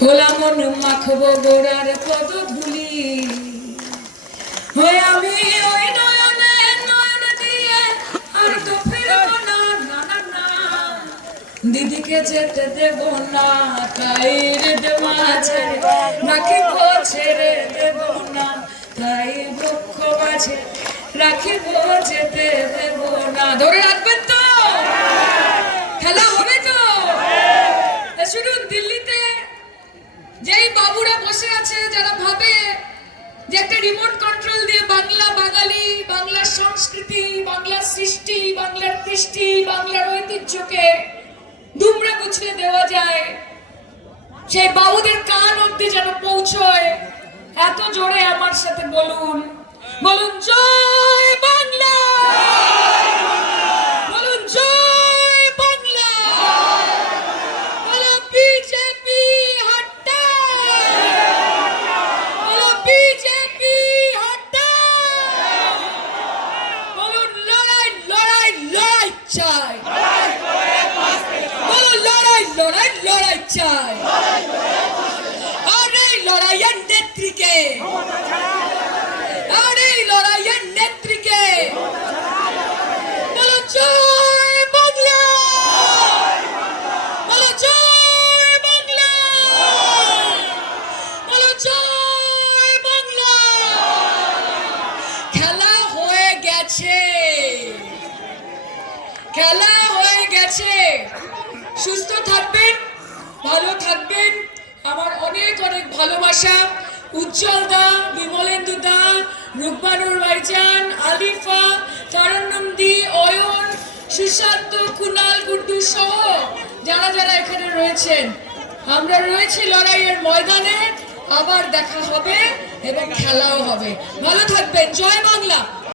ভোলা মন মাখবো গোড়ার পদ ধুলি হয়ে আমি ওই নয়নে নয়ন দিয়ে আর তো ফিরবো না না না না দিদিকে যেতে দেব না তাই রে মাঝে রাখিব ছেড়ে দেব না তাই দুঃখ মাঝে রাখিব যেতে দেব না। ধরে রাখবেন তো? খেলা হবে তো? শুনুন, দিল্লিতে যেই বাবুরা বসে আছে যারা ভাবে যে একটা রিমোট কন্ট্রোল দিয়ে বাংলা বাঙালি বাংলার সংস্কৃতি বাংলার সৃষ্টি বাংলার কৃষ্টি বাংলার ঐতিহ্যকে দুমড়ে মুচড়ে দেওয়া যায়, সেই বাবুদের কান অব্দি যেন পৌঁছয়, এত জোরে আমার সাথে বলুন, বলুন জয় বাংলা, বলুন জয় বাংলা, বলো বিজেপি হটা, বলো বিজেপি হটা, বলুন লড়াই লড়াই লড়াই চাই, বলুন লড়াই লড়াই লড়াই চাই, আর এই লড়াইয়ের নেত্রীকে, আর এই লড়াইয়ের নেত্রীকে বলো জয় বাংলা, বলো জয় বাংলা, বলো জয় বাংলা। খেলা হয়ে গেছে, খেলা হয়ে গেছে। সুস্থ থাকবেন, ভালো থাকবেন। আমার অনেক অনেক ভালোবাসা। উজ্জ্বল দা, বিমলেন্দু দা, রুকবানুর ভাইজান, আলিফা, তারান্নন্দি, অয়ন, সুশান্ত, কুনাল, গুড্ডু সহ যারা যারা এখানে রয়েছেন, আমরা রয়েছি লড়াইয়ের ময়দানে। আবার দেখা হবে এবং খেলাও হবে। ভালো থাকবেন। জয় বাংলা।